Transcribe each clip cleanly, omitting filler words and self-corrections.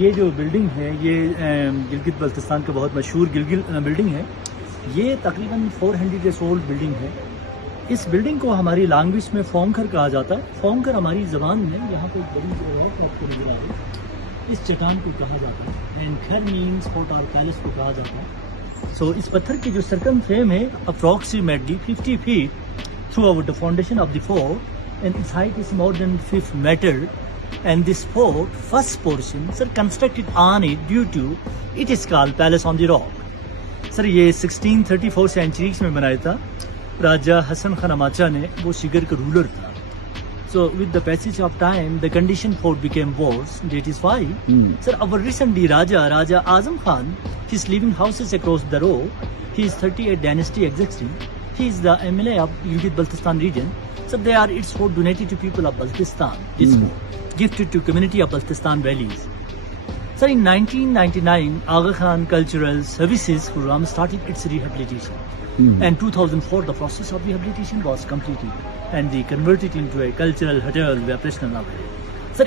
یہ جو بلڈنگ ہے یہ گلگت بلتستان کا بہت مشہور گلگل بلڈنگ ہے. یہ تقریباً 400 ایئرس اولڈ بلڈنگ ہے. اس بلڈنگ کو ہماری لینگویج میں فونکر کہا جاتا ہے. فونکر ہماری زبان میں یہاں پہ ایک بڑی راک آپ کو نظر آ رہی ہے، اس چٹان کو کہا جاتا ہے. اینڈ گھر مینس فورٹ اور پیلس کو کہا جاتا ہے. سو اس پتھر کی جو سرکم فریم ہے approximately 50 feet through out the foundation of the fort, and its height is more than 5 meters. And this fort, first portion, sir, constructed on it due to it is called Palace on the Rock. سر یہ 1634 centuries میں بنایا تھا. راجہ حسن خان اماچا نے، وہ sugar کا roller تھا. So with the passage of time, the condition fort became worse. That is why, sir, our recently Raja Azam Khan, his living houses across the road. He is 38 dynasty existing. He is the MLA of Gilgit Baltistan region. So they are its fort donated to people of Baltistan. This fort gifted to community of Baltistan valleys. So in 1999, Aga Khan Cultural Services Program started its rehabilitation. And 2004, the process of rehabilitation was completed, and they converted into a cultural hotel where operational now. Sir,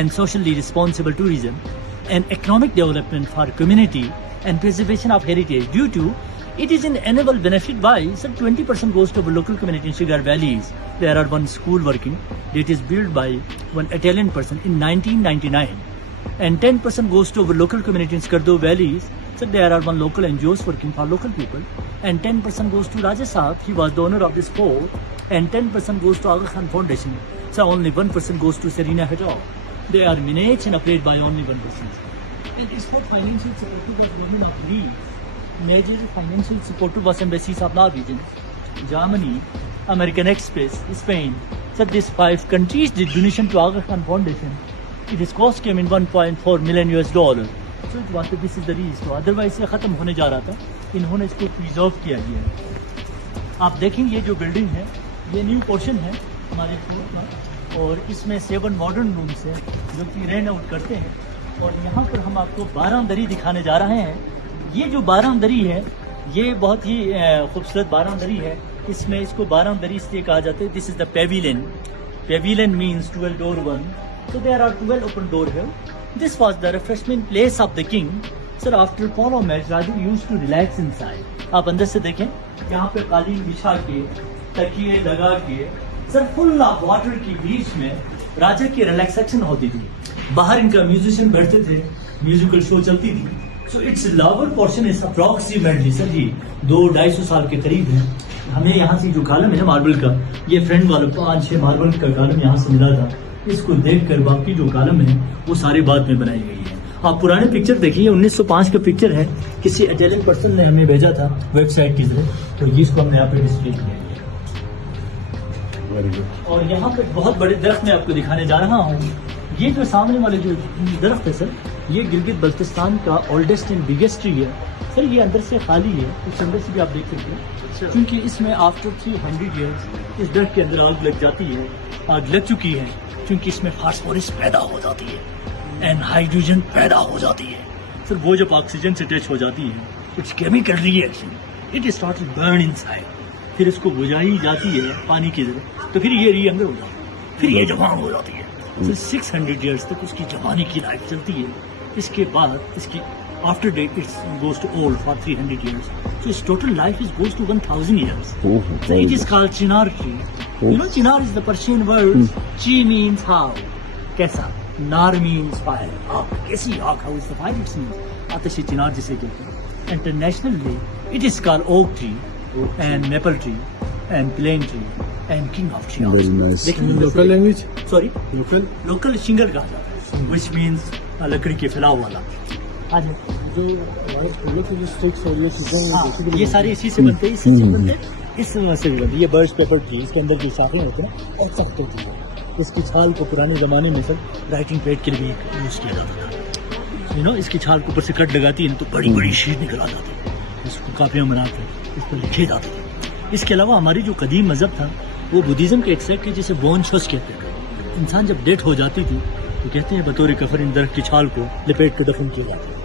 and socially responsible tourism, and economic development for community, and preservation of heritage. Due to it is an annual benefit by, sir, 20% goes to our local community in Shigar Valleys. There are one school working that is built by one Italian person in 1999. And 10% goes to our local community in Skardo Valleys. So there are one local NGOs working for local people. And 10% goes to Raja Saab, he was the owner of this fort. And 10% goes to Aga Khan Foundation. So only 1% goes to Serena Hajao. They are managed and operated by only 1%. And it's for financial support to the government of Greece. Major financial support to was embassies of our region, Germany, American Express, Spain. So these 5 countries did donation to Aga Khan Foundation. Its cost came in $1.4 million. So it was, this is the reason. So otherwise یہ ختم ہونے جا رہا تھا. انہوں نے اس کو preserve کیا گیا ہے. آپ دیکھیں یہ جو بلڈنگ ہے یہ نیو پورشن ہے ہمارے فورٹ کا، اور اس میں 7 ماڈرن رومس ہیں جو کہ رین آؤٹ کرتے ہیں. اور یہاں پر ہم آپ کو 12 دری دکھانے جا رہے ہیں. یہ جو 12 دری ہے یہ بہت ہی خوبصورت 12 دری ہے. اس میں اس کو 12 دری اس لیے کہا جاتا ہے. This is the pavilion. Pavilion means 12 door one. So there are 12 open door here. This was the refreshment place of the king. Sir, after polo match, Raja used to relax inside. آپ اندر سے دیکھیں یہاں پہ قالین بچھا کے تکیے لگا کے سر فل آف واٹر کی بیچ میں راجا کی ریلیکسیشن ہوتی تھی. باہر ان کا میوزیشین بیٹھتے تھے، میوزیکل شو چلتی تھی. So it's lower portion is approximately sir جی 200-250 سال کے قریب ہے. ہمیں یہاں سے جو کالم ہے نا ماربل کا، یہ فرنٹ والا 5-6 ماربل کا کالم یہاں سے ملا تھا. اس کو دیکھ کر باقی جو کالم ہے وہ ساری بعد میں بنائی گئی ہے. آپ پرانے پکچر دیکھیے، 1905 کا پکچر ہے، کسی اٹیلین پرسن نے ہمیں بھیجا تھا ویب سائٹ کی ذریعے، تو اس کو ہم نے یہاں پہ ڈسپلے کیا ہے. اور یہاں پہ بہت بڑے درخت میں آپ کو دکھانے جا رہا ہوں. یہ جو سامنے والے جو درخت ہے سر، یہ گلگت بلتستان کا اولڈسٹ اینڈ بگیسٹ ٹری ہے. سر یہ اندر سے خالی ہے، اس اندر سے بھی آپ دیکھ سکتے ہیں، کیونکہ اس میں آفٹر 300 ایئرس اس درخت کے اندر آگ لگ جاتی ہے. آگ لگ چکی ہے کیونکہ اس میں فاسفورس پیدا ہو جاتی ہے اینڈ ہائیڈروجن پیدا ہو جاتی ہے. سر وہ جب آکسیجن سے ٹچ ہو جاتی ہے it's chemical reaction, it start burn inside. پھر اس کو بجھائی جاتی ہے پانی کے ذریعے، تو پھر یہ ری انگر ہو جاتی ہے، پھر یہ جوان ہو جاتی ہے. پھر 600 ایئرس تک اس کی جوانی کی لائف چلتی ہے. اس کے بعد اس کی after that it goes to old for 300 years. So its total life goes to 1000 years. So it is called chinar tree. You know, chinar is the Persian word. Chi means how, kaisa. Nar means fire. Aag, kaisi aag, how is the fire? It means atashi chinar jise kehte hain. Internationally, it is called oak tree, and maple tree, and plane tree, and king of trees. Very nice. Local language? Sorry? Local shingle gada, which means lakdi ke phailao wala. یہ سارے اسی سے بنتے ہیں، اس سے بھی بنتے. یہ برڈ پیپر ٹری، اس کے اندر جو شاخیں ہوتی ہیں نا ایسا ہوتی ہے. اس کی چھال کو پرانے زمانے میں سر رائٹنگ پیڈ کے لیے بھی یوز کیا جاتا تھا. یو نو اس کی چھال کے اوپر سے کٹ لگاتی ہے تو بڑی بڑی شیٹ نکل آ جاتی ہے. اس کو کاپیاں بنا کے اس پر لکھے جاتے تھے. اس کے علاوہ ہماری جو قدیم مذہب تھا وہ بدھزم کا ایک سیکٹ ہے جسے بون شوس کہتے ہیں. انسان جب ڈیتھ ہو جاتی تھی تو کہتے ہیں بطور کفن ان درخت کی چھال کو لپیٹ کے دفن کیا جاتا ہے.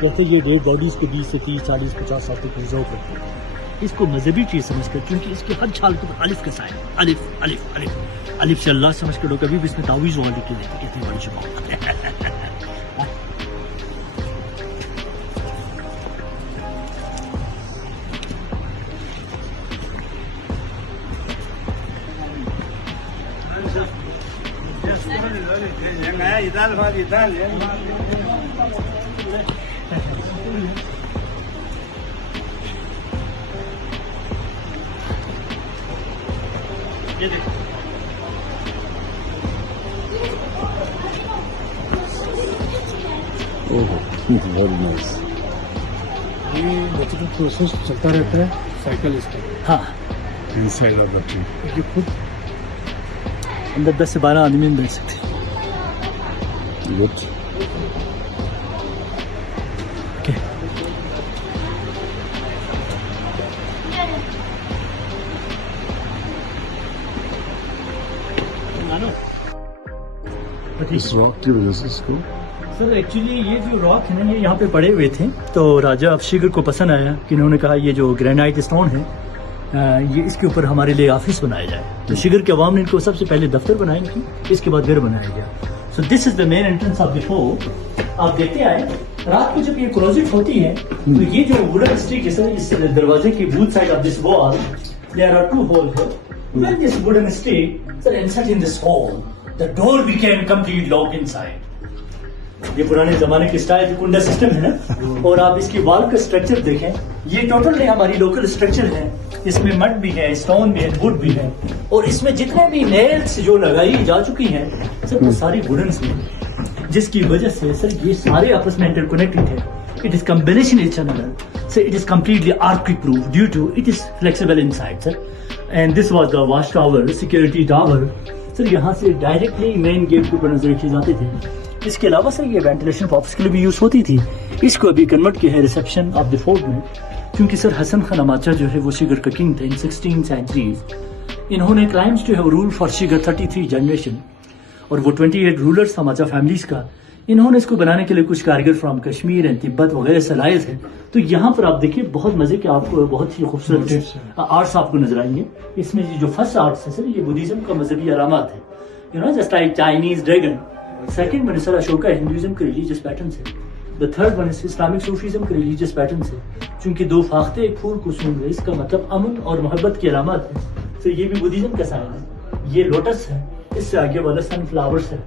کہتے ہیں یہ ڈیڈ باڈیز کو 20 سے 30, 40, 50 سال تک پرزرو کرتے ہیں. اس کو مذہبی چیز سمجھ کر، چونکہ اس کی ہر چھال کے اوپر الف کا سائن ہے، الف الف الف الف سے اللہ سمجھ کر کبھی بھی اس میں تعویذ وغیرہ لکھ کے دیتے کہتے ہیں بڑی شباب ویری نائس. یہ مطلب پروسیس چلتا رہتا ہے سائیکل اس کا ہاں ان سائڈ آف دا ٹری. یہ خود اندر 10 سے 12 آدمی بیٹھ سکتے ہیں. گڈ. اس راک کی وجہ سے اس کو سر ایکچولی یہ جو راک ہے نا یہ یہاں پہ پڑے ہوئے تھے تو راجہ افشیگر کو پسند آیا کہ انہوں نے کہا یہ جو گرینائٹ اسٹون ہے یہ اس کے اوپر ہمارے لیے آفس بنایا جائے. تو شگر کے عوام نے ان کو سب سے پہلے دفتر بنائے تھے، اس کے بعد گھر بنایا گیا. سو دس is the main entrance of the fort. آپ دیکھتے آئے رات کو جب یہ کلوزٹ ہوتی ہے تو یہ جو ووڈن اسٹیک ہے سر اس دروازے کی بوتھ سائڈ آف دس وال there are 2 holes. When this wooden stick sir insert in this hole, the door became completely locked inside. یہ پرانے زمانے کے اسٹائل کنڈا سسٹم ہے نا، اور آپ اس کی وال کا اسٹرکچر دیکھیں، یہ ٹوٹل ہماری لوکل اسٹرکچر ہے. اس میں مڈ بھی ہے، اسٹون بھی ہے، ووڈ بھی ہے، اور اس میں جتنے بھی نیلز جو لگائی جا چکی ہیں سر وہ ساری ووڈنس میں، جس کی وجہ سے سر یہ سارے آپس میں انٹر کنیکٹڈ ہے. It is combination each another. So it is completely earthquake proof due to it is flexible inside, sir. And this was the watch tower, security tower. Sir یہاں سے ڈائریکٹلی مین گیٹ کے اوپر نظر رکھے جاتے تھے. اس کے علاوہ سر یہ وینٹیلیشن پرپس کے لیے بھی یوز ہوتی تھی. اس کو ابھی کنورٹ کیا ہے ریسیپشن آف دی فورٹ میں، کیونکہ سر حسن خان اماچا جو ہے وہ شگر کا کنگ تھے ان 16 centuries. انہوں نے کرائمس جو ہے وہ رول فار شگر 33 جنریشن، اور وہ 28 رولرس اماچا فیملیز کا. انہوں نے اس کو بنانے کے لیے کچھ کاریگر فرام کشمیر اینڈ تبت وغیرہ سے لائے تھے. تو یہاں پر آپ دیکھیے بہت مزے کے آپ کو بہت ہی خوبصورت آرٹس آپ کو نظر آئیں گے. اس میں جو فرسٹ آرٹس ہے سر یہ بدھزم کا مذہبی علامات ہے، you know just like Chinese dragon. Second one sir Ashoka Hinduism کے ریلیجیس پیٹرن سے. The third one is Islamic Sufism کے ریلیجیس پیٹرن سے، چونکہ 2 فاختے ایک پھول کو سونگ رہے، اس کا مطلب امن اور محبت کی علامات ہے. سر یہ بھی بدھزم کا سائن ہے. یہ لوٹس ہے، اس سے آگے والا سن فلاورس ہے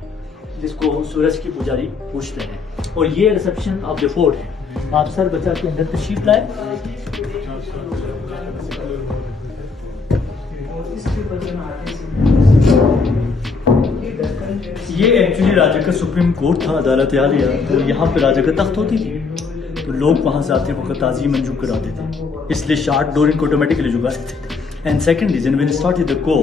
جس کو سورج کی پجاری پوچھتے ہیں. اور یہ ریسیپشن آف دی فورٹ ہے. آپ سر بچہ کے اندر تشریف لائے. یہ ایکچولی راجہ کا سپریم کورٹ تھا، عدالت عالیہ. تو یہاں پہ راجہ کا تخت ہوتی تھی، تو لوگ وہاں سے آتے وقت تعظیم انجم کراتے تھے، اس لیے شارٹ ڈور ان کو آٹومیٹکلی جھکا دیتے تھے. And second reason, when it started the go,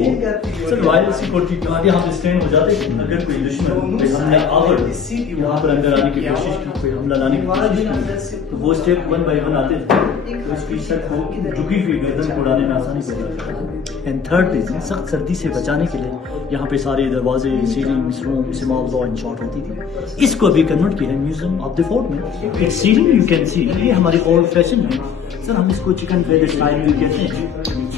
sir, royal security guard یہاں پہ اسٹینڈ ہو جاتے تھے. اگر کوئی دشمن کوئی حملہ آور یہاں پر اندر آنے کی کوشش کی، کوئی حملہ لانے کی کوشش کی، تو وہ اسٹیپ 1 by 1 آتے تھے. تو اس کی سر کو جھکی ہوئی گردن کو اڑانے میں آسانی ہو جاتا تھا. اینڈ تھرڈ ریزن، سخت سردی سے بچانے کے لیے یہاں پہ سارے دروازے، سیلنگ، روم، سمال لا ان شارٹ ہوتی تھی. اس کو ابھی کنورٹ کیا ہے میوزیم آف دی فورٹ میں. It ceiling you can see, یہ ہماری اولڈ فیشن ہے سر. ہم اس کو چکن فیدر اسٹائل بھی کہتے ہیں،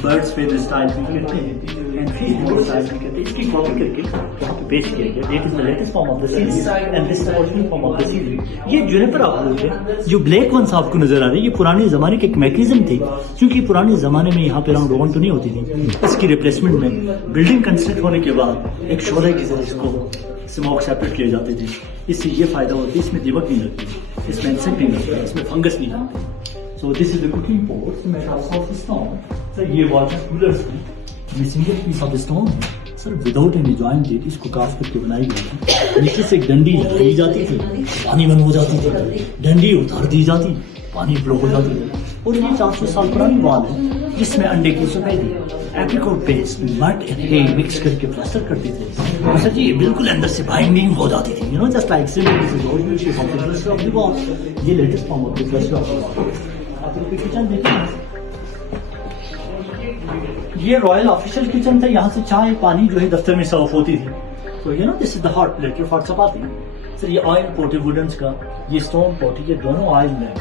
برڈس فیدر اسٹائل بھی کہتے ہیں، اینڈ فش بون اسٹائل بھی کہتے ہیں. اس کی کاپی کر کے یہاں پہ پیش کیا گیا. That is the latest form of the series and this original form of the series. یہ جونیپر آپ لوگ ہیں جو بلیک ونس آپ کو نظر آ رہے ہیں، یہ پرانے زمانے کی ایک میکیزم تھی، کیونکہ پرانے زمانے میں یہاں پہ راؤنڈ روبن تو نہیں ہوتی تھی. اس کی ریپلیسمنٹ میں بلڈنگ کنسٹرکٹ ہونے کے بعد ایک شعلہ کی ذریعے اس کو اسموک سیپریٹ کیے جاتے تھے. اس سے یہ فائدہ ہوتا ہے اس میں دیمک نہیں لگتی، اس میں انسیکٹ نہیں لگتا، اس میں فنگس نہیں لگتی. So this is the cooking pot made of soft stone. Sir, یہ water coolers ہیں، یہ single piece of stone ہے سر، without any joint it اس کو کاف کر کے بنائی گئی تھی. نیچے سے ایک ڈنڈی لگائی جاتی تھی، پانی بند ہو جاتی تھی، ڈنڈی اتار دی جاتی، پانی فلو ہو جاتی تھی. اور یہ 400 سال پرانی وال ہے جس میں انڈے کی سفیدی، ایپریکوٹ پیسٹ، مڈ اینڈ ہے مکس کر کے پلاسٹر کرتے تھے. سر جی بالکل اندر سے بائنڈنگ ہو جاتی تھی، you know just like simple this is original shape of the plaster of the wall. یہ latest form of the plaster of the wall. Kitchen دیکھیں، یہ رائل آفیشل کچن تھا. یہاں سے چائے پانی جو ہے دفتر میں سرو ہوتی تھی. تو you know this is the hot platter for chapati. Sir یہ آئل پوٹ ہے ووڈنس کا، یہ اسٹون پوٹ ہے، یہ دونوں آئل میں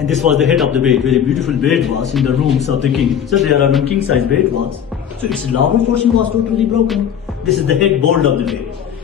And this was the head of the bed, where a beautiful bed was in the rooms of the king. So there are one king size bed was. So its lower portion was totally broken. This is the head board of the bed,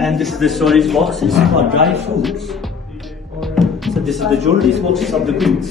And this is the storage boxes for dry fruits. So this is the jewelry boxes of the queens.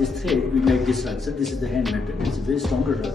this thread we make this rug. So this is the handmade rug. It's a very stronger rug.